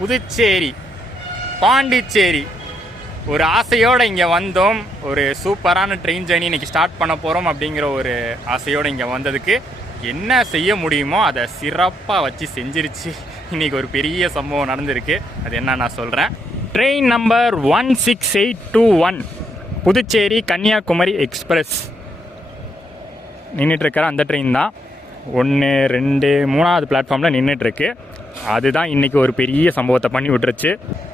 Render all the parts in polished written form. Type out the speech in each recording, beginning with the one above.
புதுச்சேரி, பாண்டிச்சேரி ஒரு ஆசையோடு இங்கே வந்தோம். ஒரு சூப்பரான ட்ரெயின் ஜேர்னி இன்றைக்கி ஸ்டார்ட் பண்ண போகிறோம் அப்படிங்கிற ஒரு ஆசையோடு இங்கே வந்ததுக்கு என்ன செய்ய முடியுமோ அதை சிறப்பாக வச்சு செஞ்சிருச்சு. இன்றைக்கி ஒரு பெரிய சம்பவம் நடந்திருக்கு. அது என்ன நான் சொல்கிறேன். Train number 16821 Puducherry Kanniyakumari express நின்றுட்டுருக்கிற அந்த ட்ரெயின் தான் 1, 2, 3வது பிளாட்ஃபார்மில் நின்றுட்டுருக்கு. அதுதான் இன்றைக்கி ஒரு பெரிய சம்பவத்தை பண்ணி விட்டுருச்சு.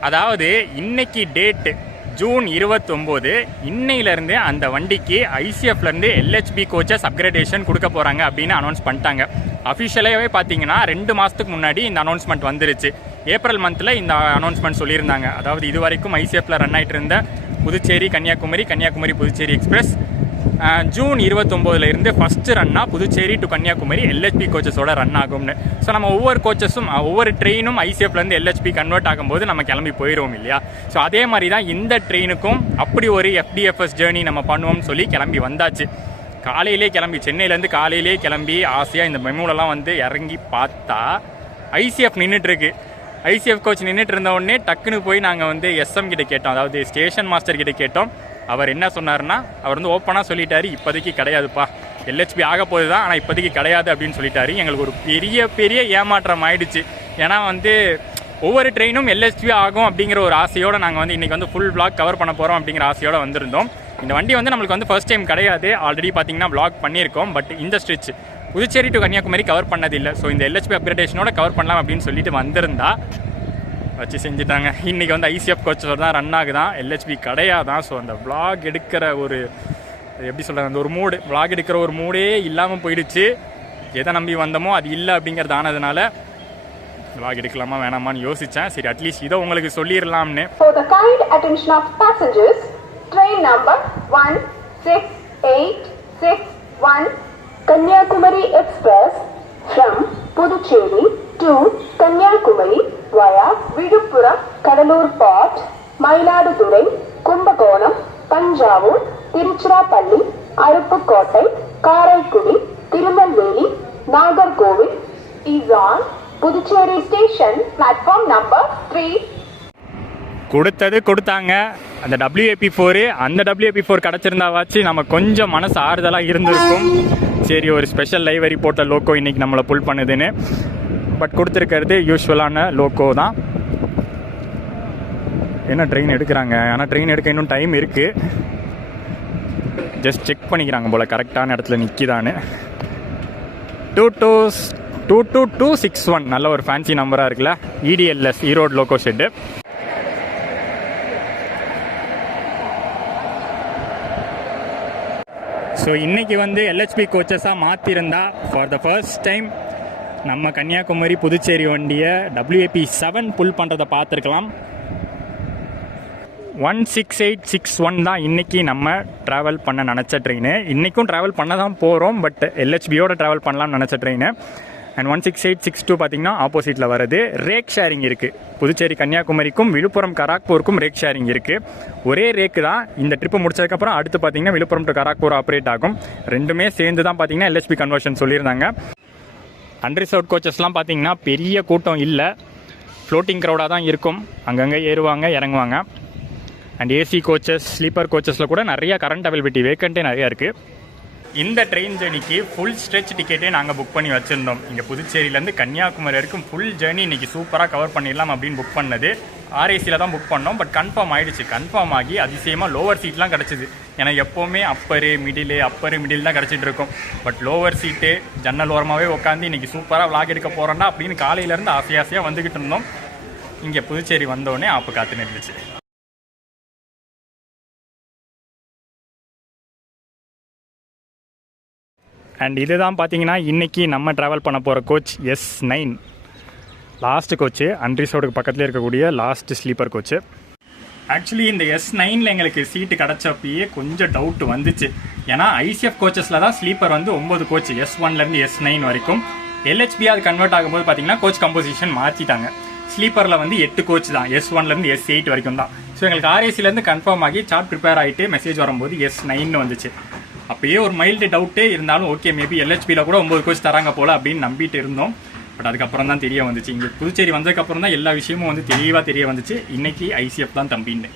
அதாவது இன்றைக்கி டேட்டு ஜூன் 29. இன்னையிலேருந்து அந்த வண்டிக்கு ஐசிஎஃப்லேருந்து எல்ஹெச்பி கோச்சஸ் அப்கிரேடேஷன் கொடுக்க போகிறாங்க அப்படின்னு அனௌன்ஸ் பண்ணிட்டாங்க. அஃபிஷியலாகவே பார்த்தீங்கன்னா 2 மாதத்துக்கு முன்னாடி இந்த அனௌன்ஸ்மெண்ட் வந்துருச்சு. ஏப்ரல் மந்தில் இந்த அனௌன்ஸ்மெண்ட் சொல்லியிருந்தாங்க. அதாவது இது வரைக்கும் ஐசிஎஃப்பில் ரன் ஆகிட்டு இருந்த Puducherry Kanniyakumari, Kanniyakumari Puducherry express June 29 first ரன்னாக புதுச்சேரி டு கன்னியாகுமரி எல்ஹெச்பி கோச்சஸோட ரன் ஆகும்னு. ஸோ நம்ம ஒவ்வொரு கோச்சஸும் ஒவ்வொரு ட்ரெயினும் ஐசிஎஃப்லேருந்து எல்ஹெச்பி கன்வெர்ட் ஆகும்போது நம்ம கிளம்பி போயிடுவோம் இல்லையா. ஸோ அதே மாதிரி தான் இந்த ட்ரெயினுக்கும் அப்படி ஒரு எஃப்டிஎஃப்எஸ் ஜேர்னி நம்ம பண்ணுவோம்னு சொல்லி கிளம்பி வந்தாச்சு. காலையிலே கிளம்பி சென்னையிலேருந்து காலையிலே கிளம்பி ஆசையாக இந்த மெமூலெலாம் வந்து இறங்கி பார்த்தா ஐசிஎஃப் நின்றுட்டுருக்கு. ஐசிஎஃப் கோச் நின்றுட்டு இருந்த உடனே டக்குன்னு போய் நாங்கள் வந்து எஸ்எம் கிட்ட கேட்டோம், அதாவது ஸ்டேஷன் மாஸ்டர் கிட்ட கேட்டோம். அவர் என்ன சொன்னார்னா, அவர் வந்து ஓப்பனாக சொல்லிட்டாரு, இப்போதைக்கு கிடையாதுப்பா, எல்ஹெச்பி ஆக போகுது தான், ஆனால் இப்போதைக்கு கிடையாது அப்படின்னு சொல்லிட்டாரு. எங்களுக்கு ஒரு பெரிய ஏமாற்றம் ஆயிடுச்சு. ஏன்னா வந்து ஒவ்வொரு ட்ரெயினும் எல்ஹெச்பி ஆகும் அப்படிங்கிற ஒரு ஆசையோடு நாங்கள் வந்து இன்றைக்கி வந்து ஃபுல் பிளாக் கவர் பண்ண போகிறோம் அப்படிங்கிற ஆசையோடு வந்திருந்தோம். இந்த வண்டி வந்து நம்மளுக்கு வந்து ஃபர்ஸ்ட் டைம் கிடையாது. ஆல்ரெடி பார்த்தீங்கன்னா பிளாக் பண்ணியிருக்கோம். பட் இந்த stretch Puducherry to Kanyakumari cover பண்ணதில்லை. ஸோ இந்த எல்ஹெச்பி அப்கிரேடேஷனோட கவர் பண்ணலாம் அப்படின்னு சொல்லிட்டு வந்திருந்தா வச்சு செஞ்சுட்டாங்க. இன்றைக்கி வந்து ஐசிஎஃப் கோச்சஸோட தான் ரன் ஆகுதான், எல்ஹெச்பி கிடையாதான். ஸோ அந்த விளாக் எடுக்கிற ஒரு எப்படி சொல்கிறாங்க, அந்த ஒரு மூடு, விளாக் எடுக்கிற ஒரு மூடே இல்லாமல் போயிடுச்சு. எதை நம்பி வந்தோமோ அது இல்லை அப்படிங்கிறது ஆனதுனால விளாக் எடுக்கலாமா வேணாமான்னு யோசித்தேன். சரி, அட்லீஸ்ட் இதை உங்களுக்கு சொல்லிடலாம்னு. For the kind attention of passengers, train number 16861 Kanyakumari Express from Puducherry to Kanyakumari via Viduppuram, Kadalur Port, Mayiladurai, Kumbakonam, Tanjavur, Tiruchirappalli, Aruppukottai, Karaikudi, Tirunelveli, Nagarkovil is on Puducherry station platform number 3. கொடுத்தாங்க அந்த WAP4. அந்த WAP4 கிடச்சிருந்தாவாச்சு நம்ம கொஞ்சம் மனசு ஆறுதலாக இருந்திருக்கும். சரி, ஒரு ஸ்பெஷல் லைவரி போட்ட லோக்கோ இன்றைக்கி நம்மளை புல் பண்ணுதுன்னு. பட் கொடுத்துருக்கிறது யூஸ்வலான லோக்கோ தான். என்ன ட்ரெயின் எடுக்கிறாங்க, ஆனால் ட்ரெயின் எடுக்க இன்னும் டைம் இருக்குது. ஜஸ்ட் செக் பண்ணிக்கிறாங்க போல் கரெக்டான இடத்துல நிற்கிதான்னு. 22261 நல்ல ஒரு ஃபேன்சி நம்பராக இருக்குல்ல. EDLS Erode loco shed. So இன்றைக்கி வந்து எல்ஹெச்பி கோச்சஸாக மாற்றிருந்தா ஃபார் த ஃபர்ஸ்ட் டைம் நம்ம கன்னியாகுமரி புதுச்சேரி வண்டியை WAP7 புல் பண்ணுறதை பார்த்துருக்கலாம். 16861 தான் இன்றைக்கி நம்ம ட்ராவல் பண்ண நினச்ச ட்ரெயின். இன்றைக்கும் ட்ராவல் பண்ண தான் போகிறோம், பட் எல்ஹெச்பியோட ட்ராவல் பண்ணலாம்னு நினச்ச ட்ரெயின். அண்ட் 16862 பார்த்திங்கன்னா ஆப்போசிட்டில் வருது. ரேக் ஷேரிங் இருக்குது. புதுச்சேரி கன்னியாகுமரிக்கும் விழுப்புரம் கராக்பூருக்கும் ரேக் ஷேரிங் இருக்குது. ஒரே ரேக்கு தான். இந்த ட்ரிப்பு முடிச்சதுக்கப்புறம் அடுத்து பார்த்திங்கன்னா விழுப்புரம் டு கராக்பூர் ஆப்ரேட் ஆகும். ரெண்டுமே சேர்ந்து தான் பார்த்திங்கன்னா எல்ஹெச்பி கன்வர்ஷன் சொல்லியிருந்தாங்க. அன்ரிசர்வ்ட் கோச்சஸ்லாம் பார்த்திங்கன்னா பெரிய கூட்டம் இல்லை, ஃப்ளோட்டிங் க்ரௌடாக தான் இருக்கும். அங்கங்கே ஏறுவாங்க இறங்குவாங்க. அண்ட் ஏசி கோச்சஸ், ஸ்லீப்பர் கோச்சஸில் கூட நிறையா கரண்ட் அவைலபிலிட்டி, வேக்கண்ட்டே நிறையா இருக்குது. இந்த ட்ரெயின் ஜேர்னிக்கு ஃபுல் ஸ்ட்ரெச் டிக்கெட்டே நாங்கள் புக் பண்ணி வச்சுருந்தோம். இங்கே புதுச்சேரியிலேருந்து கன்னியாகுமரி வரைக்கும் ஃபுல் ஜேர்னி இன்றைக்கி சூப்பராக கவர் பண்ணிடலாம் அப்படின்னு புக் பண்ணது RACயில் தான் புக் பண்ணோம். பட் கன்ஃபார்ம் ஆகிடுச்சு. கன்ஃபார்ம் ஆகி அதிசயமாக லோவர் சீட்லாம் கிடச்சிது. ஏன்னா எப்போவுமே அப்பரு மிடில் தான் கிடச்சிட்டு இருக்கும். பட் லோவர் சீட்டு ஜன்னல் ஓரமாகவே உட்காந்து இன்றைக்கி சூப்பராக விளாக் எடுக்க போகிறோன்னா அப்படின்னு காலையிலேருந்து ஆசையாக வந்துக்கிட்டு இருந்தோம். இங்கே புதுச்சேரி வந்தோடனே ஆப்பு காத்து நின்றுச்சு. அண்ட் இதுதான் பார்த்தீங்கன்னா இன்றைக்கி நம்ம ட்ராவல் பண்ண போகிற கோச் S9 லாஸ்ட்டு கோச்சு. அன்ரிசர்வ்டுக்கு பக்கத்தில் இருக்கக்கூடிய லாஸ்ட்டு ஸ்லீப்பர் கோச்சு. ஆக்சுவலி இந்த S9ல் எங்களுக்கு சீட்டு கிடச்சப்பயே கொஞ்சம் டவுட் வந்துச்சு. ஏன்னா ஐசிஎஃப் கோச்சஸில் தான் ஸ்லீப்பர் வந்து 9 கோச்சு, S1லேருந்து S9 வரைக்கும். எல்ஹெச்பி அது கன்வெர்ட் ஆகும்போது பார்த்தீங்கன்னா கோச் கம்போசிஷன் மாற்றிட்டாங்க. ஸ்லீப்பரில் வந்து 8 கோச் தான், S1லேருந்து S8 வரைக்கும் தான். ஸோ எங்களுக்கு RACலேருந்து கன்ஃபார்ம் ஆகி சார்ட் ப்ரிப்பேர் ஆகிட்டு மெசேஜ் வரும்போது S9 வந்துச்சு. அப்போயே ஒரு மைல்டு டவுட்டே இருந்தாலும் ஓகே, மேபி எல்ஹெச்பியில் கூட 9 கோச் தராங்க போல் அப்படின்னு நம்பிட்டு இருந்தோம். பட் அதுக்கப்புறம் தான் தெரிய வந்துச்சு, இங்கே புதுச்சேரி வந்ததுக்கப்புறம் தான் எல்லா விஷயமும் வந்து தெளிவாக தெரிய வந்துச்சு. இன்னைக்கு ஐசிஎஃப் தான் தம்பின்னு.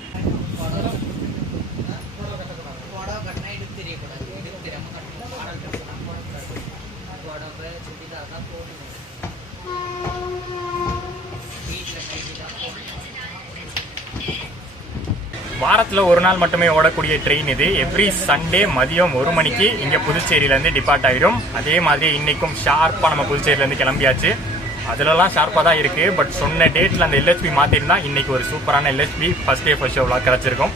வாரத்தில் ஒரு நாள் மட்டுமே ஓடக்கூடிய ட்ரெயின் இது. எவ்ரி சண்டே மதியம் 1 மணிக்கு இங்கே புதுச்சேரியிலேருந்து டிபார்ட் ஆகிடும். அதே மாதிரி இன்றைக்கும் ஷார்ப்பாக நம்ம புதுச்சேரியிலேருந்து கிளம்பியாச்சு. அதிலலாம் ஷார்ப்பாக தான் இருக்குது. பட் சொன்ன டேட்டில் அந்த எல்ஹெச்பி மாற்றிருந்தா இன்றைக்கி ஒரு சூப்பரான LHB first day first show vlog கிடச்சிருக்கும்.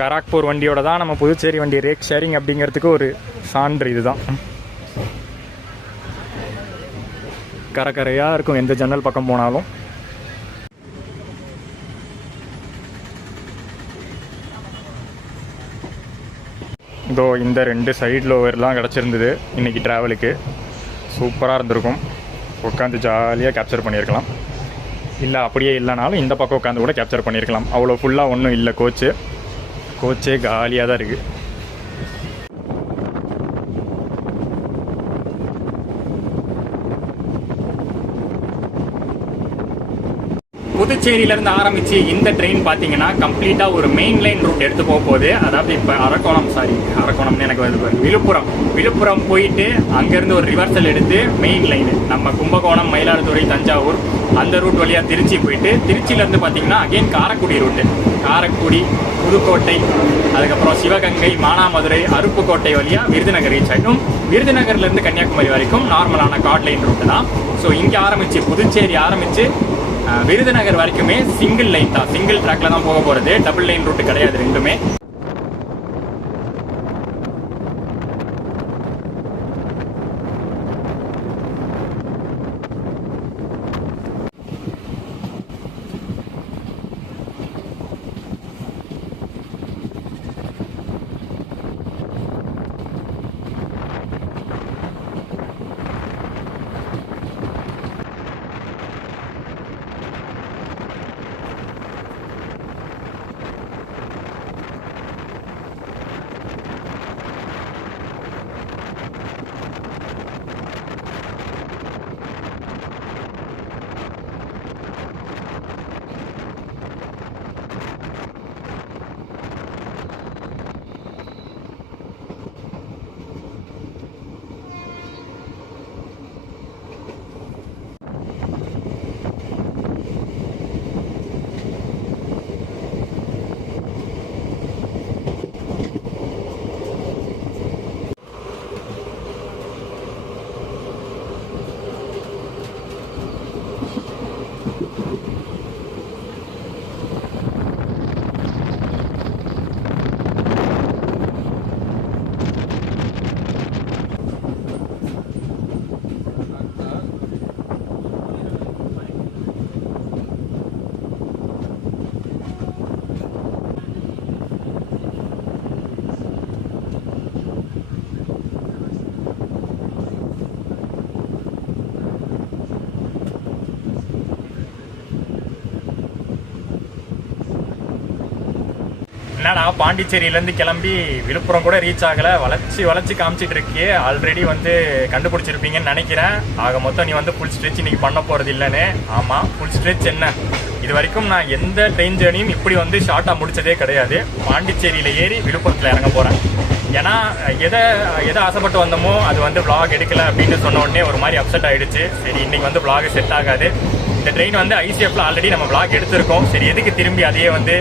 கராக்பூர் வண்டியோட தான் நம்ம புதுச்சேரி வண்டி ரேக் ஷேரிங் அப்படிங்கிறதுக்கு ஒரு சான்று இதுதான். கரையாக இருக்கும் எந்த ஜன்னல் பக்கம் போனாலும். இதோ இந்த 2 சைடில் ஓவர்லாம் கிடச்சிருந்தது இன்றைக்கி ட்ராவலுக்கு. சூப்பராக இருந்திருக்கும். உட்காந்து ஜாலியாக கேப்சர் பண்ணியிருக்கலாம். இல்லை அப்படியே இல்லைனாலும் இந்த பக்கம் உட்காந்து கூட கேப்சர் பண்ணியிருக்கலாம். அவ்வளோ ஃபுல்லாக ஒன்றும் இல்லை. கோச்சே காலியாக தான் இருக்குது. புதுச்சேரியிலேருந்து ஆரம்பித்து இந்த ட்ரெயின் பார்த்தீங்கன்னா கம்ப்ளீட்டாக ஒரு மெயின் லைன் ரூட் எடுத்து போகுது. அதாவது இப்போ அரக்கோணம்னு எனக்கு வந்து விழுப்புரம் போயிட்டு அங்கேருந்து ஒரு ரிவர்சல் எடுத்து மெயின் லைனு நம்ம கும்பகோணம், மயிலாடுதுறை, தஞ்சாவூர் அந்த ரூட் வழியாக திருச்சி போயிட்டு திருச்சியிலேருந்து பார்த்தீங்கன்னா அகெயின் காரைக்குடி ரூட்டு. காரைக்குடி, புதுக்கோட்டை, அதுக்கப்புறம் சிவகங்கை, மானாமதுரை, அருப்புக்கோட்டை வழியாக விருதுநகர் ரீச் ஆகிடும். விருதுநகர்லேருந்து கன்னியாகுமரி வரைக்கும் நார்மலான கார்ட் லைன் ரூட்டு தான். ஸோ இங்கே ஆரம்பித்து புதுச்சேரி ஆரம்பித்து விருதுநகர் வரைக்குமே சிங்கிள் லைன் தான், சிங்கிள் ட்ராக்ல தான் போக போகிறது. டபுள் லைன் ரூட்டு கிடையாது ரெண்டுமே. என்னடா பாண்டிச்சேரியிலேருந்து கிளம்பி விழுப்புரம் கூட ரீச் ஆகலை, வளைச்சி காமிச்சிட்டு இருக்கே. ஆல்ரெடி வந்து கண்டுபிடிச்சிருப்பீங்கன்னு நினைக்கிறேன். ஆக மொத்தம் நீ வந்து ஃபுல் ஸ்ட்ரெச் இன்னைக்கு பண்ண போகிறது இல்லைன்னு. ஆமாம், ஃபுல் ஸ்ட்ரெச் என்ன, இது வரைக்கும் நான் எந்த ட்ரெயின் ஜேர்னியும் இப்படி வந்து ஷார்ட்டாக முடிச்சதே கிடையாது. பாண்டிச்சேரியில் ஏறி விழுப்புரத்தில் இறங்க போகிறேன். ஏன்னா எதை ஆசைப்பட்டு வந்தோமோ அது வந்து vlog எடுக்கலை அப்படின்னு சொன்ன உடனே ஒரு மாதிரி அப்செட் ஆகிடுச்சு. சரி, இன்னைக்கு வந்து vlog செட் ஆகாது. இந்த ட்ரெயின் வந்து ஐசிஎஃப்ல ஆல்ரெடி நம்ம vlog எடுத்திருக்கோம். சரி, எதுக்கு திரும்பி அதையே வந்து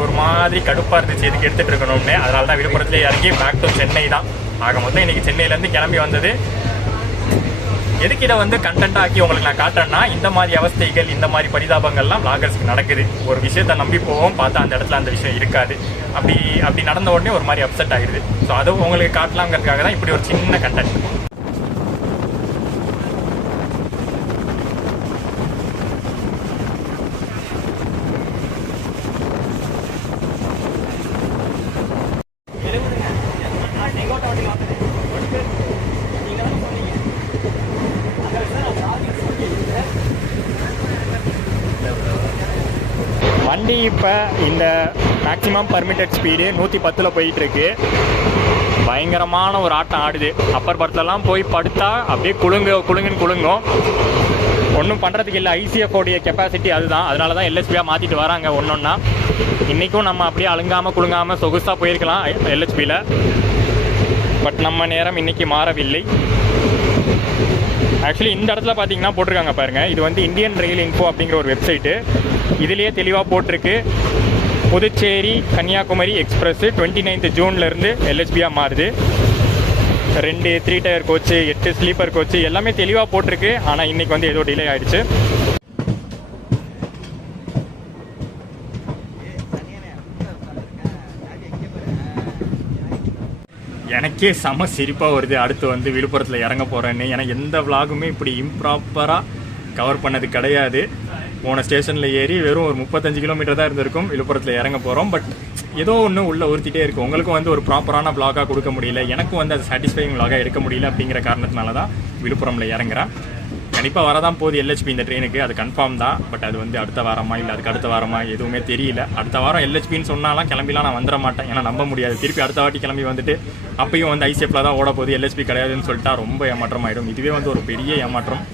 ஒரு மாதிரி கடுப்பாக இருந்துச்சு எதுக்கு எடுத்துகிட்டு இருக்கணும்னு. அதனால தான் விழுப்புரத்துலேயே இறங்கி பேக் டு சென்னை தான். ஆக மொத்தம் இன்றைக்கி சென்னையிலேருந்து கிளம்பி வந்தது. எதுக்கு இதை வந்து கண்டென்ட்டாக ஆக்கி உங்களுக்கு நான் காட்டுறேன்னா, இந்த மாதிரி அவஸ்தைகள், இந்த மாதிரி பரிதாபங்கள்லாம் vloggers-க்கு நடக்குது. ஒரு விஷயத்தை நம்பி போவோம், பார்த்தா அந்த இடத்துல அந்த விஷயம் இருக்காது. அப்படி நடந்த உடனே ஒரு மாதிரி அப்செட் ஆகிடுது. ஸோ அதை உங்களுக்கு காட்டலாங்கிறதுக்காக தான் இப்படி ஒரு சின்ன கண்டென்ட். வண்டி இப்போ இந்த மேக்ஸிமம் பர்மிட்டட் ஸ்பீடு 110 போயிட்டுருக்கு. பயங்கரமான ஒரு ஆட்டம் ஆடுது. அப்பர் பர்த்தெல்லாம் போய் படுத்தா அப்படியே குலுங்கும். ஒன்றும் பண்ணுறதுக்கு இல்லை. ஐசிஎஃப்ஓடைய கெப்பாசிட்டி அதுதான். அதனால தான் எல்ஹெச்பியாக மாற்றிட்டு வராங்க ஒன்றா. இன்றைக்கும் நம்ம அப்படியே குலுங்காமல் சொகுசாக போயிருக்கலாம் எல்ஹெச்பியில். பட் நம்ம நேரம் இன்றைக்கி மாறவில்லை. ஆக்சுவலி இந்த இடத்துல பார்த்தீங்கன்னா போட்டிருக்காங்க பாருங்கள், இது வந்து இந்தியன் ரயில் இன்ஃபோ அப்படிங்கிற ஒரு வெப்சைட்டு. இதுலேயே தெளிவாக போட்டிருக்கு, புதுச்சேரி கன்னியாகுமரி எக்ஸ்பிரஸ் 29 ஜூன்லேருந்து எல்ஹெச்பியாக மாறுது. 2 3 டயர் கோச்சு, 8 ஸ்லீப்பர் கோச்சு எல்லாமே தெளிவாக போட்டிருக்கு. ஆனால் இன்றைக்கி வந்து ஏதோ டிலே ஆகிடுச்சு. எனக்கே செம சிரிப்பாக வருது. அடுத்து வந்து விழுப்புரத்தில் இறங்க போகிறேன்னு. ஏன்னா எந்த விலாகுமே இப்படி இம்ப்ராப்பராக கவர் பண்ணது கிடையாது. போன ஸ்டேஷனில் ஏறி வெறும் ஒரு 35 கிலோமீட்டர் தான் இருந்திருக்கும். விழுப்புரத்தில் இறங்க போகிறோம். பட் ஏதோ ஒன்று உள்ளே உறுத்திட்டே இருக்குது. உங்களுக்கும் வந்து ஒரு ப்ராப்பரான விலாகாக கொடுக்க முடியல, எனக்கும் வந்து அது சாட்டிஸ்ஃபைங் விலாகாக எடுக்க முடியல. அப்படிங்கிற காரணத்தினால தான் விழுப்புரமில் இறங்குறேன். கண்டிப்பாக வரதான் போகுது எல்ஹெச்பி இந்த ட்ரெயினுக்கு, அது கன்ஃபார்ம் தான். பட் அது வந்து அடுத்த வாரமா இல்லை அதுக்கு அடுத்த வாரமா எதுவுமே தெரியல. அடுத்த வாரம் எல்ஹெச்பின்னு சொன்னாலாம் கிளம்பிலாம் நான் வந்துட மாட்டேன். ஏன்னா நம்ப முடியாது. திருப்பி அடுத்த வாட்டி கிளம்பி வந்துட்டு அப்பயும் வந்து ஐசிஎஃப்ல தான் ஓட போகுது, எல்ஹெச்பி கிடையாதுன்னு சொல்லிட்டா ரொம்ப ஏமாற்றம் ஆகிடும். இதுவே வந்து ஒரு பெரிய ஏமாற்றம்.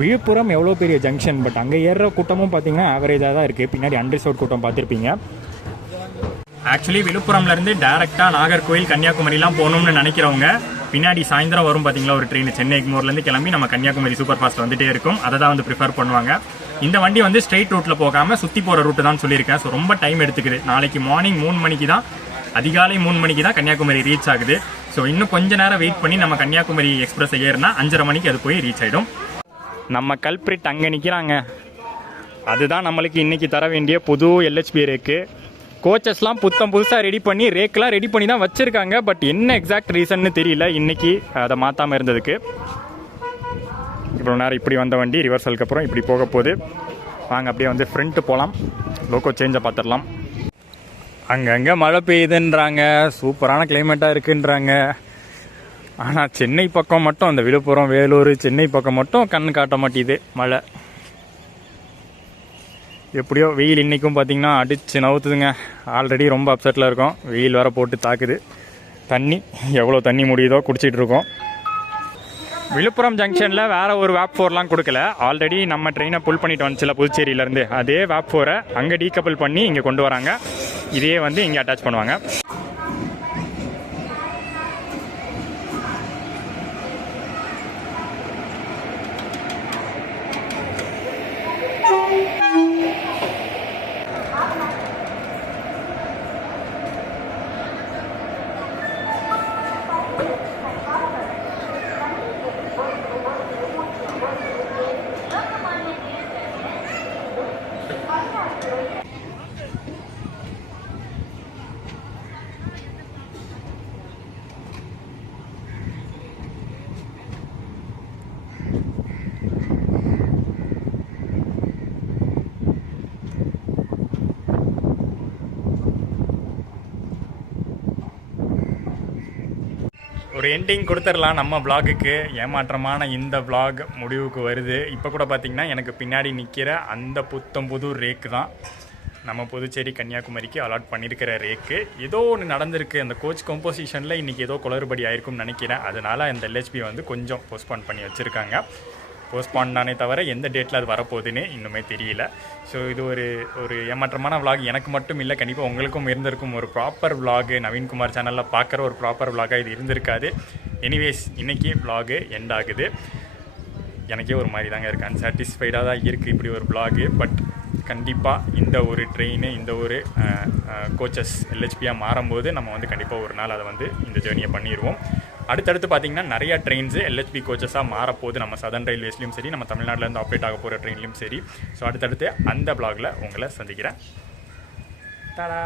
விழுப்புரம் எவ்வளோ பெரிய ஜங்ஷன், பட் அங்கே ஏறுற கூட்டமும் பார்த்தீங்கன்னா ஆவரேஜாக தான் இருக்குது. பின்னாடி அன்ரிசர்வ்ட் கூட்டம் பார்த்துருப்பீங்க. ஆக்சுவலி விழுப்புரம்லேருந்து டேரெக்டாக நாகர்கோவில் கன்னியாகுமரிலாம் போகணும்னு நினைக்கிறவங்க பின்னாடி சாயந்தரம் வரும் பார்த்தீங்களா ஒரு ட்ரெயின், சென்னை எக்மோர்லேருந்து கிளம்பி நம்ம கன்னியாகுமரி சூப்பர் ஃபாஸ்ட் வந்துட்டே இருக்கும். அதை தான் வந்து ப்ரிஃபர் பண்ணுவாங்க. இந்த வண்டி வந்து ஸ்ட்ரெயிட் ரூட்டில் போகாமல் சுற்றி போகிற ரூட்டு தான் சொல்லியிருக்கேன். ஸோ ரொம்ப டைம் எடுத்துக்குது. நாளைக்கு மார்னிங் 3 மணிக்கு தான், அதிகாலை 3 மணிக்கு தான் கன்னியாகுமரி ரீச் ஆகுது. ஸோ இன்னும் கொஞ்ச நேரம் வெயிட் பண்ணி நம்ம கன்னியாகுமரி எக்ஸ்பிரஸ் ஏறினா 5:30 மணிக்கு அது போய் ரீச் ஆகிடும். நம்ம கல்பிரிட் அங்கே நிற்கிறாங்க. அதுதான் நம்மளுக்கு இன்றைக்கி தர வேண்டிய புது எல்ஹெச்பி ரேக்கு. கோச்சஸ்லாம் புதுசாக ரெடி பண்ணி ரேக்கெலாம் ரெடி பண்ணி தான் வச்சுருக்காங்க. பட் என்ன எக்ஸாக்ட் ரீசன்னு தெரியல இன்றைக்கி அதை மாற்றாமல் இருந்ததுக்கு. இவ்வளோ நேரம் இப்படி வந்த வண்டி ரிவர்சலுக்கு அப்புறம் இப்படி போக போகுது. வாங்க அப்படியே வந்து ஃப்ரண்ட்டு போகலாம், லோக்கோ சேஞ்சை பார்த்துடலாம். அங்கங்கே மழை பெய்யுதுன்றாங்க, சூப்பரான கிளைமேட்டாக இருக்குன்றாங்க. ஆனால் சென்னை பக்கம் மட்டும், அந்த விழுப்புரம் வேலூர் சென்னை பக்கம் மட்டும் கண் காட்ட மாட்டேது மழை. எப்படியோ வெயில் இன்றைக்கும் பார்த்திங்கன்னா அடித்து நவுத்துதுங்க. ஆல்ரெடி ரொம்ப அப்செட்டில் இருக்கோம். வெயில் வேறு போட்டு தாக்குது. தண்ணி எவ்வளோ தண்ணி முடியுதோ குடிச்சிட்டு இருக்கோம். விழுப்புரம் ஜங்ஷனில் வேறு ஒரு வேப் 4லாம் கொடுக்கல. ஆல்ரெடி நம்ம ட்ரெயினை புல் பண்ணிட்டு வந்துச்சுல புதுச்சேரியிலேருந்து, அதே வேப் 4 அங்கே டீகப்பிள் பண்ணி இங்கே கொண்டு வராங்க. இதே வந்து இங்கே அட்டாச் பண்ணுவாங்க. ஒரு எண்டிங் கொடுத்துடலாம் நம்ம vlogக்கு. ஏமாற்றமான இந்த vlog முடிவுக்கு வருது. இப்போ கூட பார்த்திங்கன்னா எனக்கு பின்னாடி நிற்கிற அந்த புது ரேக்கு தான் நம்ம புதுச்சேரி கன்னியாகுமரிக்கு அலாட் பண்ணியிருக்கிற ரேக்கு. ஏதோ ஒன்று நடந்திருக்கு அந்த கோச் கம்போசிஷனில். இன்றைக்கி ஏதோ குளறுபடி ஆயிருக்கும்னு நினைக்கிறேன். அதனால் அந்த எல்ஹெச்பி வந்து கொஞ்சம் போஸ்ட்பான் பண்ணி வச்சுருக்காங்க. போஸ்ட்பான் தானே தவிர எந்த டேட்டில் அது வரப்போகுதுன்னு இன்னுமே தெரியல. ஸோ இது ஒரு ஏமாற்றமான vlog எனக்கு மட்டும் இல்லை, கண்டிப்பாக உங்களுக்கும் இருந்திருக்கும். ஒரு ப்ராப்பர் vlog நவீன்குமார் சேனலில் பார்க்குற ஒரு ப்ராப்பர் vlog-ஆக இது இருந்திருக்காது. எனிவேஸ் இன்றைக்கி vlog எண்ட் ஆகுது. எனக்கே ஒரு மாதிரி தாங்க இருக்குது, அன்சாட்டிஸ்ஃபைடாக தான் இருக்குது இப்படி ஒரு vlog. பட் கண்டிப்பாக இந்த ஒரு ட்ரெயின் இந்த ஒரு கோச்சஸ் எல்ஹெச்பியாக மாறும்போது நம்ம வந்து கண்டிப்பாக ஒரு நாள் அதை வந்து இந்த ஜேர்னியை பண்ணிடுவோம். அடுத்தடுத்து பார்த்திங்கன்னா நிறையா ட்ரெயின்ஸு எல்ஹெச்பி கோச்சஸாக மாறப்போகுது. நம்ம சதர்ன் ரயில்வேஸ்லையும் சரி, நம்ம தமிழ்நாட்டிலேருந்து ஆப்ரேட் ஆக போகிற ட்ரெயின்லையும் சரி. ஸோ அடுத்தடுத்து அந்த ப்ளாகில் உங்களை சந்திக்கிறேன். தடா.